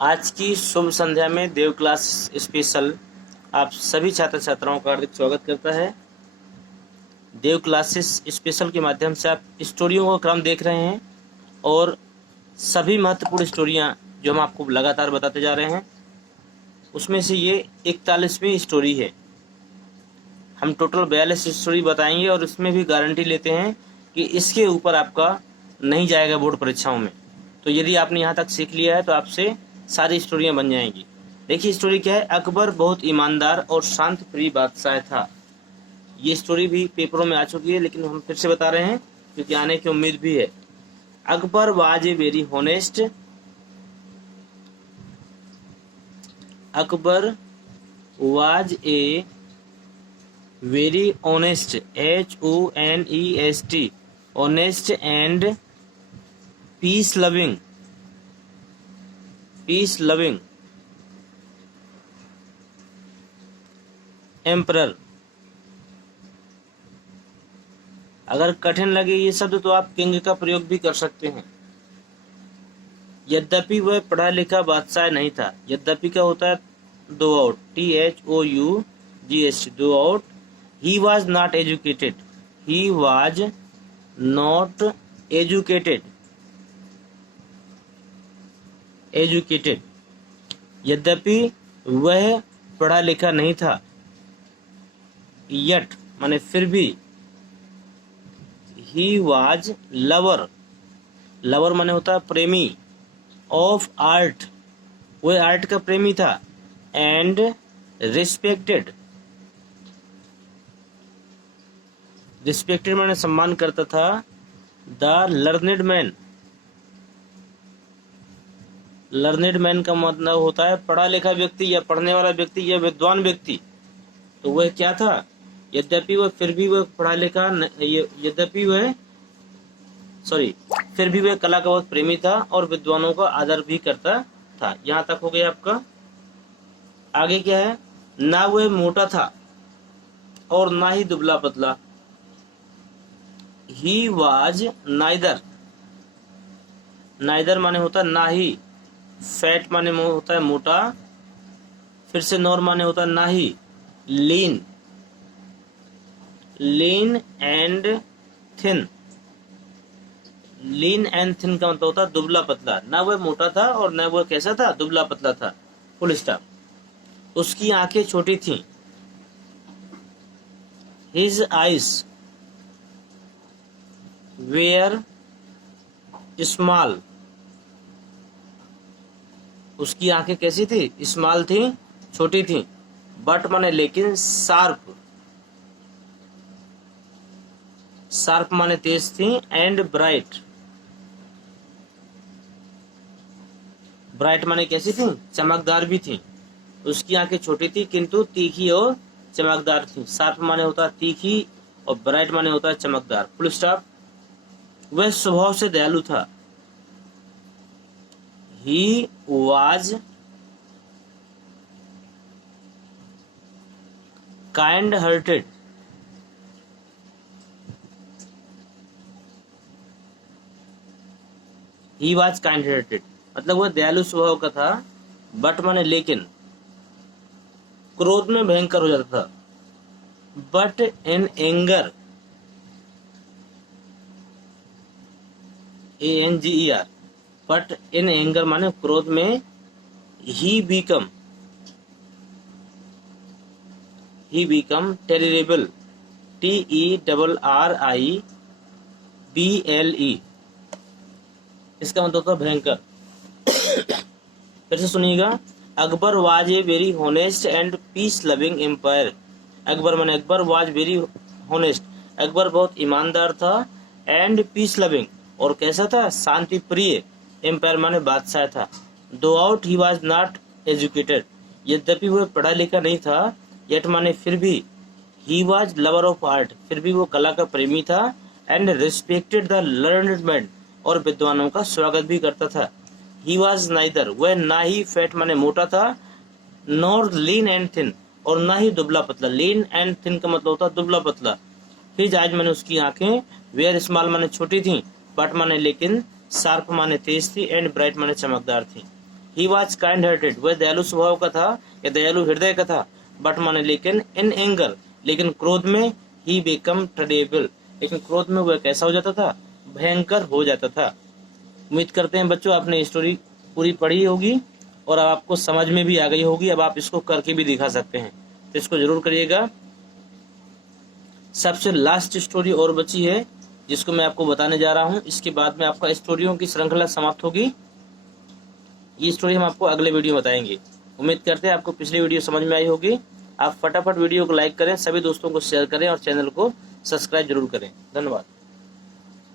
आज की शुभ संध्या में देव क्लास स्पेशल आप सभी छात्र छात्राओं का हार्दिक स्वागत करता है। देव क्लासेस स्पेशल के माध्यम से आप स्टोरियों का क्रम देख रहे हैं और सभी महत्वपूर्ण स्टोरियां जो हम आपको लगातार बताते जा रहे हैं, उसमें से ये 41वीं स्टोरी है। हम टोटल 42 स्टोरी बताएंगे और उसमें भी गारंटी लेते हैं कि इसके ऊपर आपका नहीं जाएगा बोर्ड परीक्षाओं में। तो यदि आपने यहाँ तक सीख लिया है तो आपसे सारी स्टोरियां बन जाएंगी। देखिए स्टोरी क्या है। अकबर बहुत ईमानदार और शांत प्रिय बादशाह था। ये स्टोरी भी पेपरों में आ चुकी है, लेकिन हम फिर से बता रहे हैं क्योंकि आने की उम्मीद भी है। Akbar was a very honest. Akbar was a very honest, HONEST, honest and peace loving emperor. अगर कठिन लगे ये शब्द तो आप किंग का प्रयोग भी कर सकते हैं। यद्यपि वह पढ़ा लिखा बादशाह नहीं था। यद्यपि का होता है दो आउट, THOUGHT, दो out. He was not educated. He was not educated. यद्यपि वह पढ़ा लिखा नहीं था। यट माने फिर भी। ही वाज लवर माने होता है प्रेमी। ऑफ आर्ट, वह आर्ट का प्रेमी था। एंड रिस्पेक्टेड माने सम्मान करता था। द लर्नेड मैन का मतलब होता है पढ़ा लिखा व्यक्ति या पढ़ने वाला व्यक्ति या विद्वान व्यक्ति। तो वह क्या था? यद्यपि वह फिर भी वह पढ़ा लिखा फिर भी वह कला का बहुत प्रेमी था और विद्वानों का आदर भी करता था। यहाँ तक हो गया आपका। आगे क्या है? ना वह मोटा था और ना ही दुबला पतला। ही वाज नाइदर माने होता ना ही। फैट माने होता है मोटा। फिर से नॉर माने होता है ना ही। लीन एंड थिन का मतलब होता है दुबला पतला। ना वह मोटा था और न वह कैसा था? दुबला पतला था। Full stop. उसकी आंखें छोटी थीं। His eyes were small. उसकी आंखें कैसी थी? स्मॉल थी, छोटी थी। बट माने लेकिन। शार्प माने तेज थी। एंड ब्राइट माने कैसी थी? चमकदार भी थी। उसकी आंखें छोटी थी किंतु तीखी और चमकदार थी। शार्प माने होता है तीखी और ब्राइट माने होता है चमकदार। Full stop. वह स्वभाव से दयालु था। He was kind hearted. He was kind hearted मतलब वह दयालु स्वभाव का था। बट माने लेकिन। क्रोध में भयंकर हो जाता था। But in anger, ANGER, but in anger माने क्रोध में। He become terrible, TERRIBLE। इसका मतलब होता है भयंकर। फिर से सुनिएगा। Akbar was a very honest and peace loving empire. Akbar was very honest. Akbar बहुत ईमानदार था। एंड पीस लविंग और कैसा था? शांति प्रिय। एम्पायर माने बादशाह था। दो out. He was not educated. यद्यपि वह पढ़ा लिखा नहीं था। यट माने फिर भी। He was lover of art, फिर भी वो कला का प्रेमी था। And respected the learned man और विद्वानों का स्वागत भी करता था। ही वॉज नाइदर, वह ना ही फैट माने मोटा था। नॉर लीन एंड थिन और ना ही दुबला पतला। लीन एंड थिन का मतलब होता है दुबला पतला। हिज आइज माने उसकी आंखें। वेयर स्मॉल माने छोटी थी। बट माने लेकिन। शार्प माने तेज थी। एंड ब्राइट माने चमकदार थी। ही वॉज काइंड हार्टेड, वह दयालु स्वभाव का था या दयालु हृदय का था, बट माने लेकिन इन एंगर, लेकिन क्रोध में, ही बिकम टेरेबल, लेकिन क्रोध में वह कैसा हो जाता था, भयंकर हो जाता था। उम्मीद करते हैं बच्चों आपने स्टोरी पूरी पढ़ी होगी और अब आपको समझ में भी आ गई होगी। अब आप इसको करके भी दिखा सकते हैं, तो इसको जरूर करिएगा। सबसे लास्ट स्टोरी और बची है जिसको मैं आपको बताने जा रहा हूं। इसके बाद में आपका स्टोरियों की श्रृंखला समाप्त होगी। ये स्टोरी हम आपको अगले वीडियो में बताएंगे। उम्मीद करते हैं आपको पिछली वीडियो समझ में आई होगी। आप फटाफट वीडियो को लाइक करें, सभी दोस्तों को शेयर करें और चैनल को सब्सक्राइब जरूर करें। धन्यवाद।